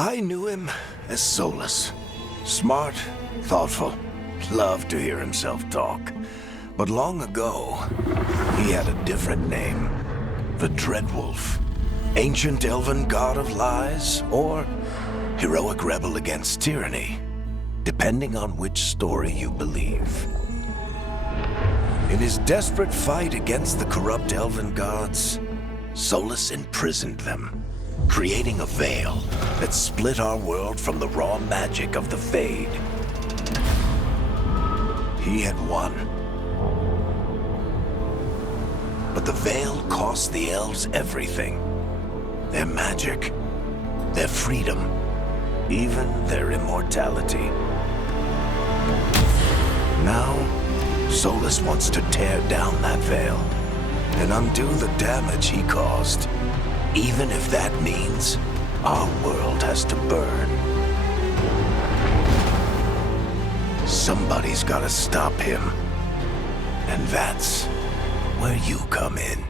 I knew him as Solus. Smart, thoughtful, loved to hear himself talk. But long ago, he had a different name. The Dreadwolf. Ancient elven god of lies, or heroic rebel against tyranny, depending on which story you believe. In his desperate fight against the corrupt elven gods, Solus imprisoned them, creating a veil that split our world from the raw magic of the Fade. He had won. But the veil cost the elves everything. Their magic, their freedom, even their immortality. Now, Solus wants to tear down that veil and undo the damage he caused, even if that means our world has to burn. Somebody's gotta stop him, and that's where you come in.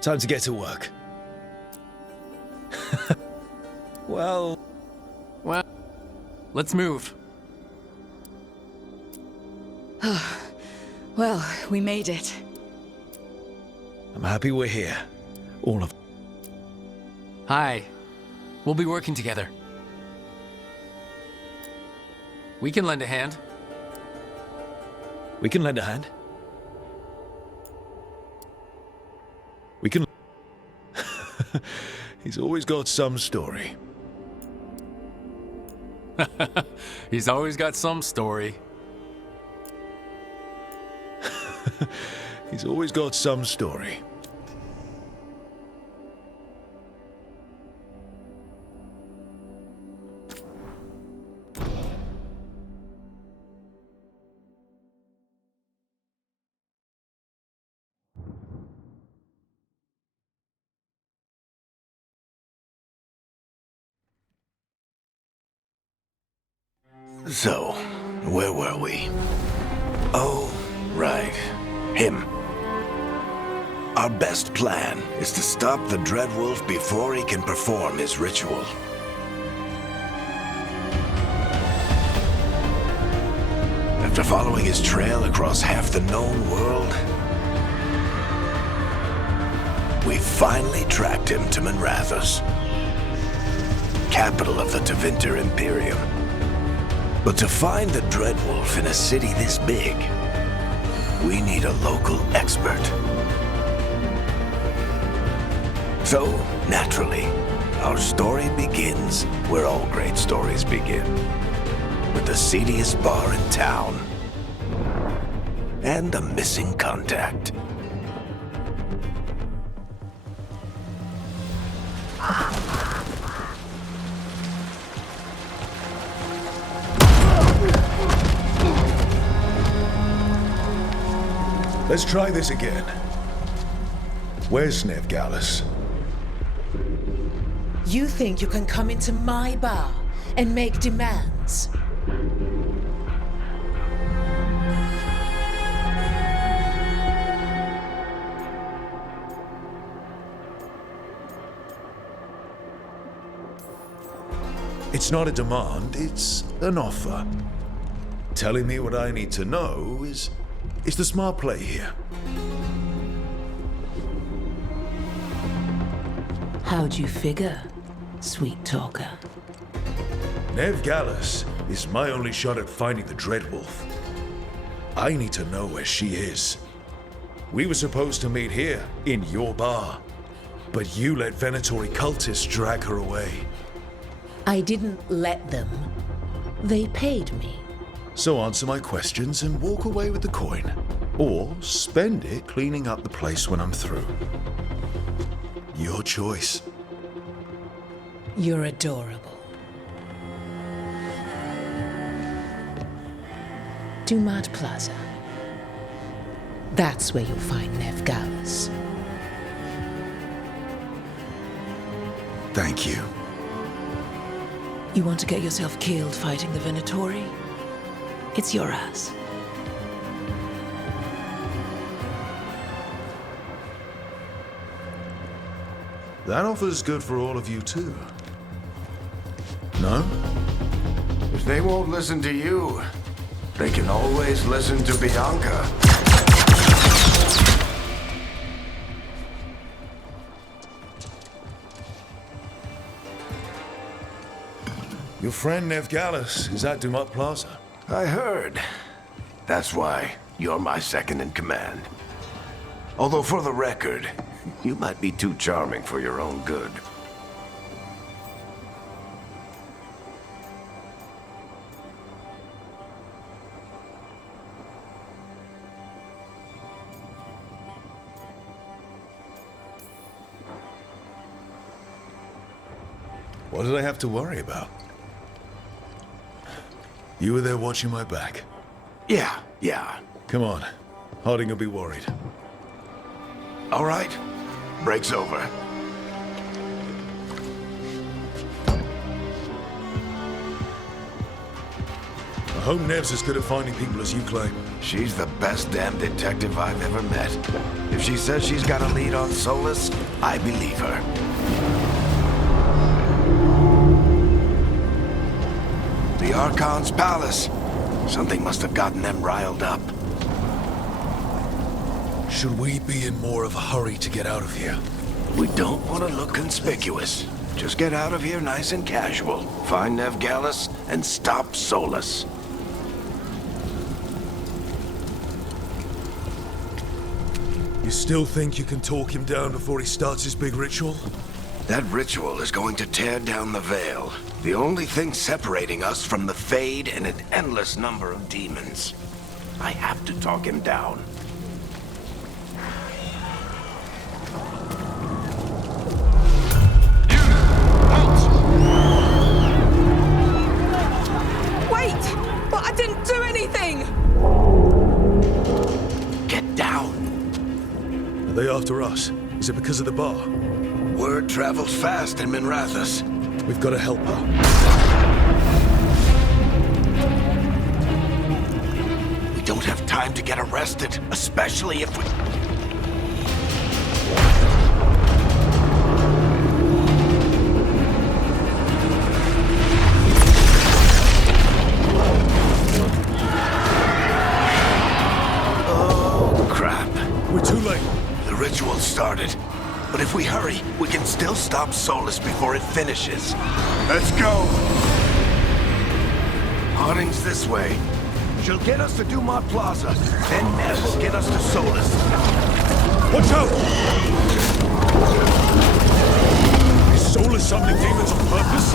Time to get to work. Well, let's move. Well, we made it. I'm happy we're here. All of... Hi. We'll be working together. We can lend a hand. We can lend a hand. We can... He's always got some story. He's always got some story. He's always got some story. So, where were we? Oh, right. Him. Our best plan is to stop the Dreadwolf before he can perform his ritual. After following his trail across half the known world, we finally tracked him to Minrathous, capital of the Tevinter Imperium. But to find the Dreadwolf in a city this big, we need a local expert. So, naturally, our story begins where all great stories begin. With the seediest bar in town. And a missing contact. Let's try this again. Where's Veilguard? You think you can come into my bar and make demands? It's not a demand, it's an offer. Telling me what I need to know is the smart play here. How'd you figure, sweet talker? Veilguard is my only shot at finding the Dreadwolf. I need to know where she is. We were supposed to meet here, in your bar. But you let Venatory cultists drag her away. I didn't let them. They paid me. So answer my questions and walk away with the coin. Or spend it cleaning up the place when I'm through. Your choice. You're adorable. Dumad Plaza. That's where you'll find Nev Gallus. Thank you. You want to get yourself killed fighting the Venatori? It's your ass. That offer's good for all of you too. No? If they won't listen to you, they can always listen to Bianca. Your friend Nev Gallus is at Dumad Plaza. I heard. That's why you're my second in command. Although for the record, you might be too charming for your own good. What did I have to worry about? You were there watching my back. Yeah. Come on. Harding will be worried. All right. Break's over. I hope Nev's as good at finding people as you claim. She's the best damn detective I've ever met. If she says she's got a lead on Solus, I believe her. The Archon's palace. Something must have gotten them riled up. Should we be in more of a hurry to get out of here? We don't want to look conspicuous. Just get out of here nice and casual. Find Nev Gallus and stop Solus. You still think you can talk him down before he starts his big ritual? That ritual is going to tear down the veil. The only thing separating us from the Fade and an endless number of demons. I have to talk him down. Wait! But I didn't do anything! Get down. Are they after us? Is it because of the bar? Word travels fast in Minrathous. We've got to help her. We don't have time to get arrested, especially if we... Oh, crap. We're too late. The ritual started. But if we hurry, we can still stop Solus before it finishes. Let's go! Harding's this way. She'll get us to Dumad Plaza, then Nev will get us to Solus. Watch out! Is Solus summoning demons on purpose?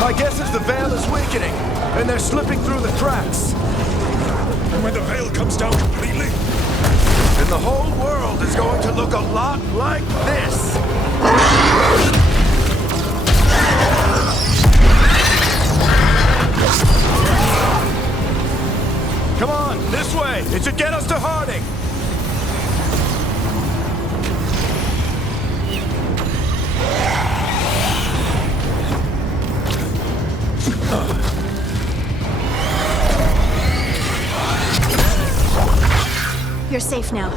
My guess is the veil is weakening, and they're slipping through the cracks. And when the veil comes down completely? And the whole world is going to look a lot like this. Come on, this way. It should get us to Harding. You're safe now.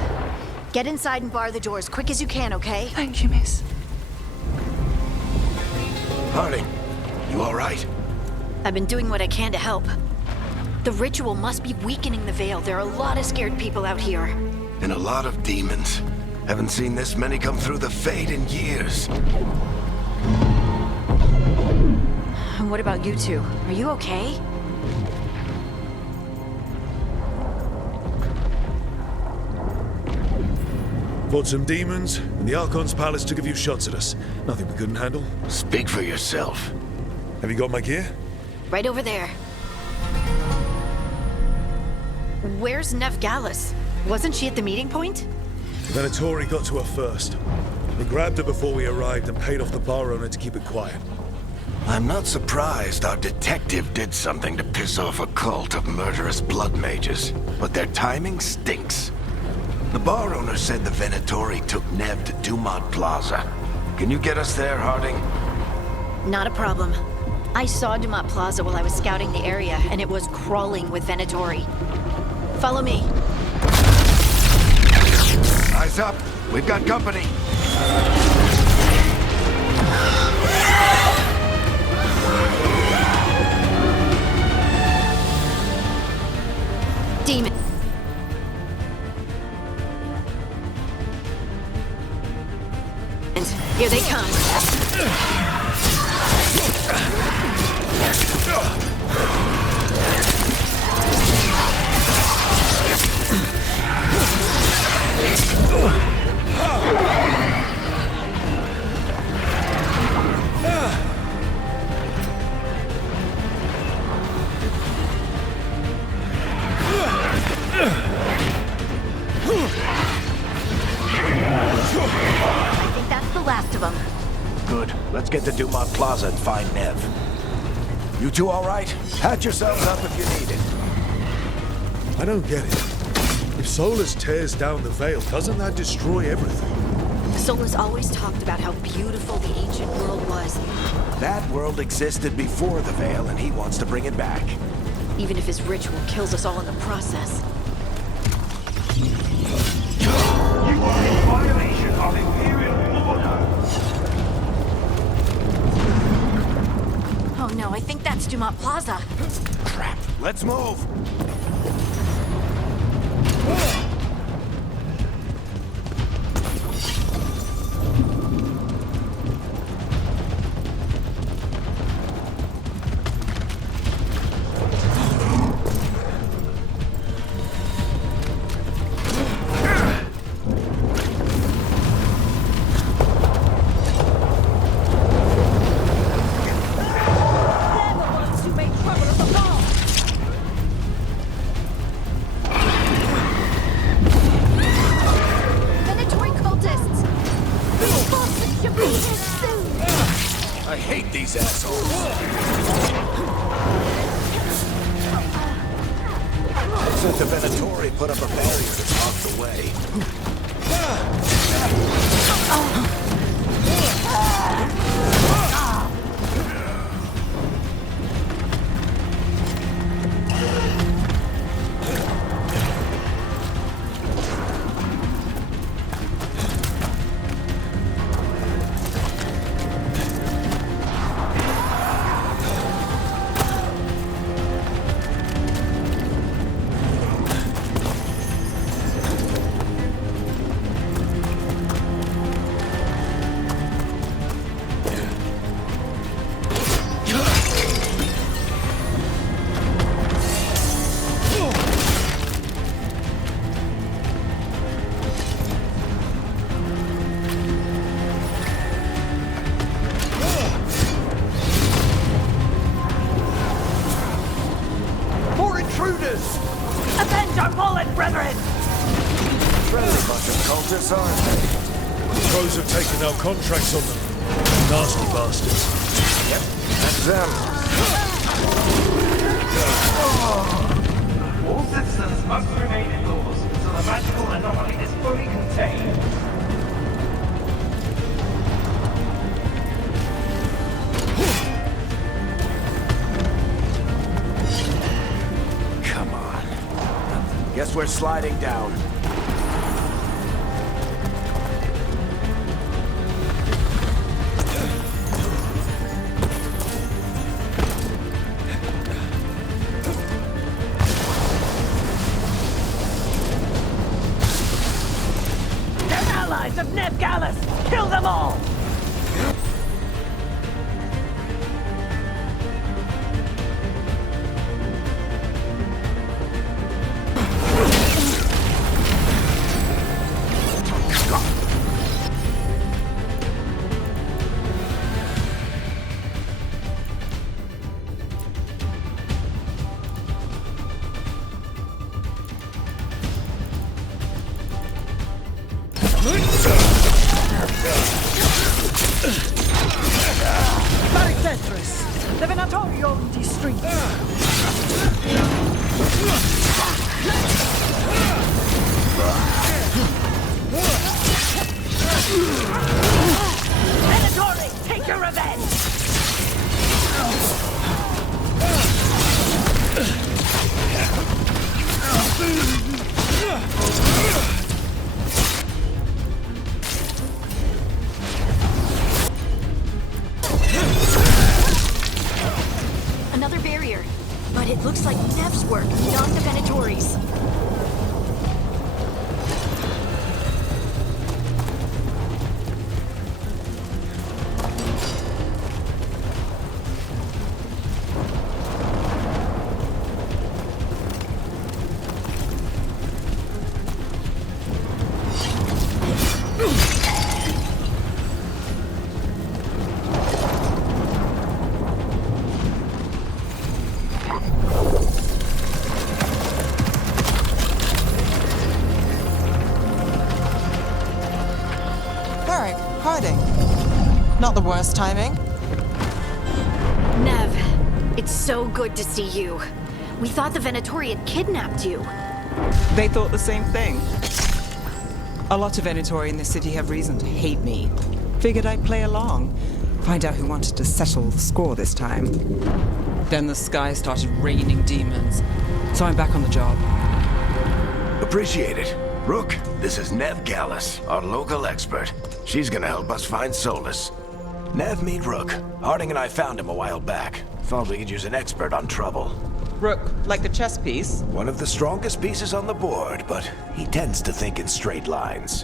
Get inside and bar the doors quick as you can, okay? Thank you, miss. Harding, you all right? I've been doing what I can to help. The ritual must be weakening the veil. There are a lot of scared people out here. And a lot of demons. Haven't seen this many come through the Fade in years. And what about you two? Are you okay? Fought some demons, and the Archon's palace took a few shots at us. Nothing we couldn't handle. Speak for yourself. Have you got my gear? Right over there. Where's Veilguard? Wasn't she at the meeting point? Venatori got to her first. We grabbed her before we arrived and paid off the bar owner to keep it quiet. I'm not surprised our detective did something to piss off a cult of murderous blood mages, but their timing stinks. The bar owner said the Venatori took Nev to Dumont Plaza. Can you get us there, Harding? Not a problem. I saw Dumont Plaza while I was scouting the area, and it was crawling with Venatori. Follow me. Eyes up! We've got company! Demon. And here they come. I think that's the last of them. Good. Let's get to Dumont Plaza and find Nev. You two all right? Patch yourselves up if you need it. I don't get it. If Solus tears down the Veil, doesn't that destroy everything? Solus always talked about how beautiful the ancient world was, That world existed before the Veil, and he wants to bring it back. even if his ritual kills us all in the process. You are in violation of Imperial order. Oh no, I think that's Dumont Plaza. Crap. Let's move! Venatori cultists! These bastards should be here soon! I hate these assholes. Looks like the Venatori put up a barrier to block the way. More intruders! Avenge our fallen brethren! Friendly bunch of cultists, aren't they? Crows have taken our contracts on them. Nasty bastards. Yep, that's them. All citizens must remain indoors until the magical anomaly is fully contained. Come on. Guess we're sliding down. They're allies of Veilguard! Kill them all! The Venatori own these streets. Venatori, take your revenge! Another barrier, but it looks like Nev's work beyond the Venatori's. Not the worst timing. Nev, it's so good to see you. We thought the Venatori had kidnapped you. They thought the same thing. A lot of Venatori in this city have reason to hate me. Figured I'd play along. Find out who wanted to settle the score this time. Then the sky started raining demons. So I'm back on the job. Appreciate it. Rook, this is Nev Gallus, our local expert. She's gonna help us find Solus. Nev, meet Rook. Harding and I found him a while back. Thought we could use an expert on trouble. Rook, like the chess piece? One of the strongest pieces on the board, but he tends to think in straight lines.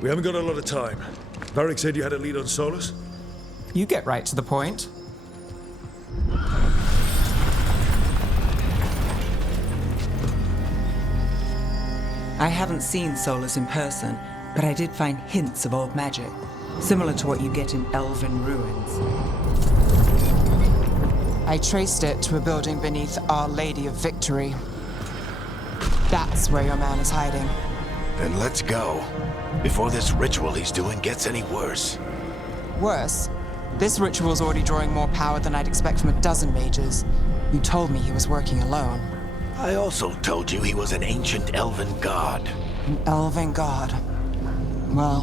We haven't got a lot of time. Varric said you had a lead on Solus? You get right to the point. I haven't seen Solus in person, but I did find hints of old magic, similar to what you get in elven ruins. I traced it to a building beneath Our Lady of Victory. That's where your man is hiding. Then let's go. Before this ritual he's doing gets any worse. Worse, this ritual's already drawing more power than I'd expect from a dozen mages. You told me he was working alone. I also told you he was an ancient elven god. An elven god. Well,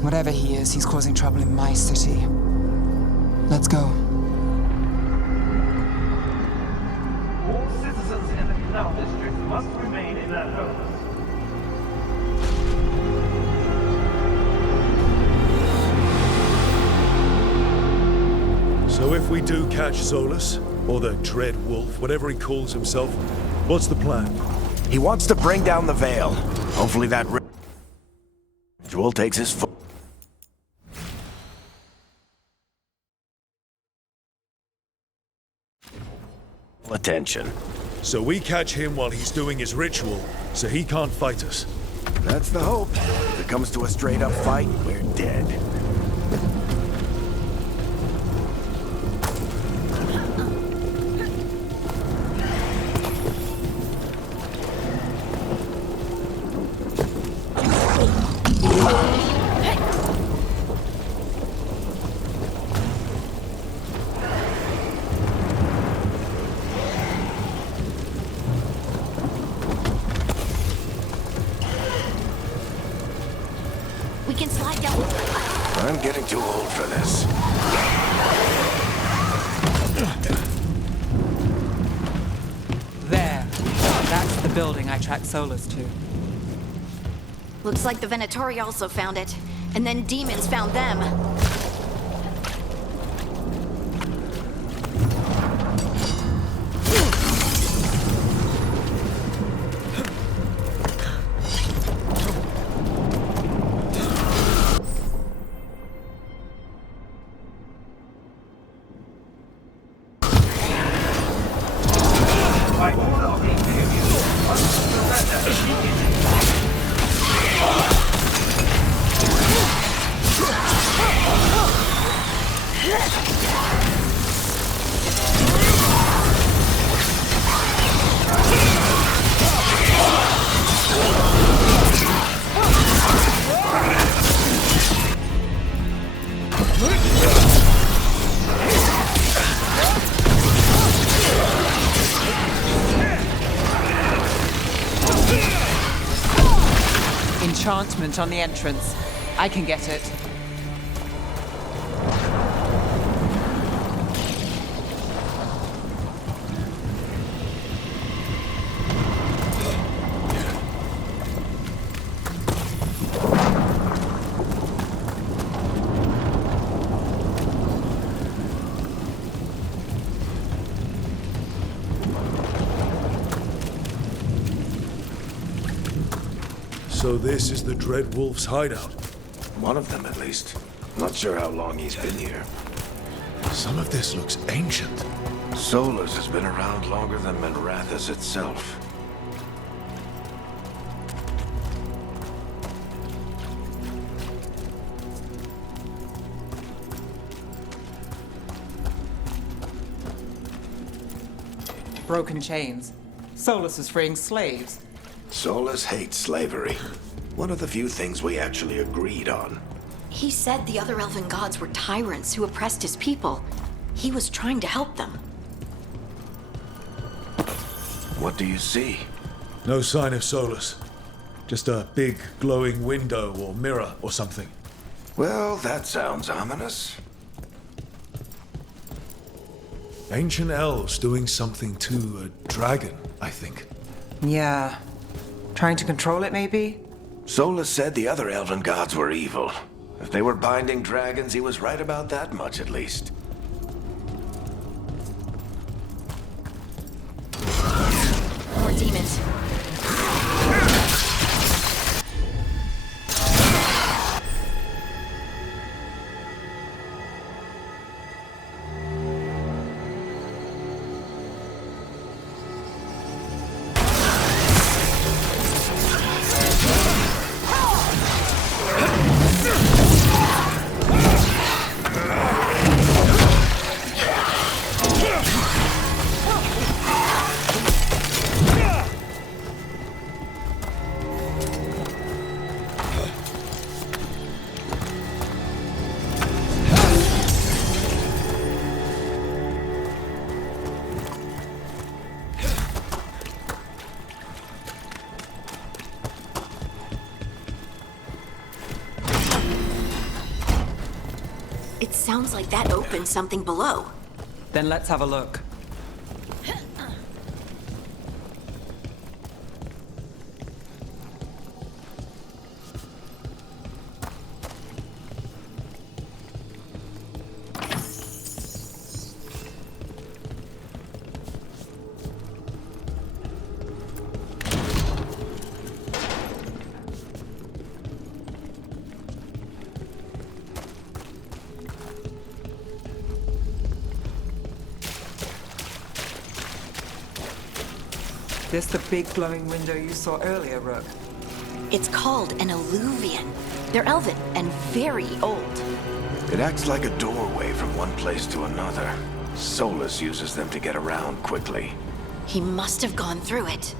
whatever he is, he's causing trouble in my city. Let's go. All citizens in the Canal District must remain in their homes. So if we do catch Solus, or the Dread Wolf, whatever he calls himself, what's the plan? He wants to bring down the Veil. Hopefully that ritual takes his full attention. So we catch him while he's doing his ritual, so he can't fight us. That's the hope. If it comes to a straight-up fight, we're dead. We can slide down. I'm getting too old for this. There. That's the building I tracked Solus to. Looks like the Venatori also found it. And then demons found them. By order of the Imperium, must surrender immediately. enchantment on the entrance. I can get it. So this is the Dread Wolf's hideout. One of them, at least. Not sure how long he's been here. Some of this looks ancient. Solus has been around longer than Minrathous itself. Broken chains. Solus is freeing slaves. Solus hates slavery. One of the few things we actually agreed on. He said the other elven gods were tyrants who oppressed his people. He was trying to help them. What do you see? No sign of Solus. Just a big glowing window or mirror or something. Well, that sounds ominous. Ancient elves doing something to a dragon, I think. Yeah. Trying to control it, maybe? Solus said the other elven gods were evil. If they were binding dragons, he was right about that much, at least. More demons. It sounds like that opened something below. Then let's have a look. This the big glowing window you saw earlier, Rook? It's called an alluvian. They're elven and very old. It acts like a doorway from one place to another. Solus uses them to get around quickly. He must have gone through it.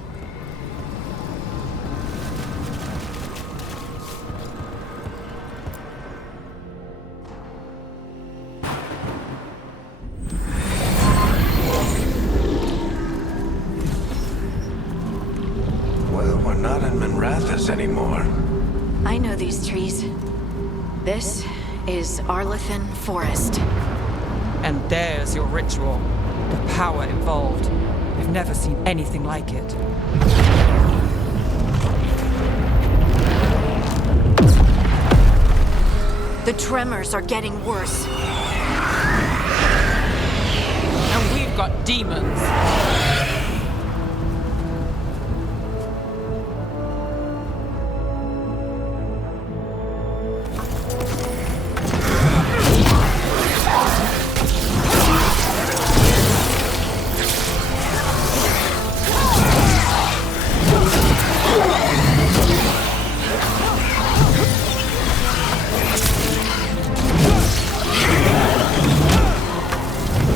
Well, we're not in Minrathous anymore. I know these trees. This is Arlethan Forest. And there's your ritual. The power involved. I've never seen anything like it. The tremors are getting worse. And we've got demons.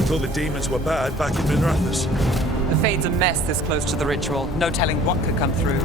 Thought the demons were bad back in Minrathous. The Fade's a mess this close to the ritual. No telling what could come through.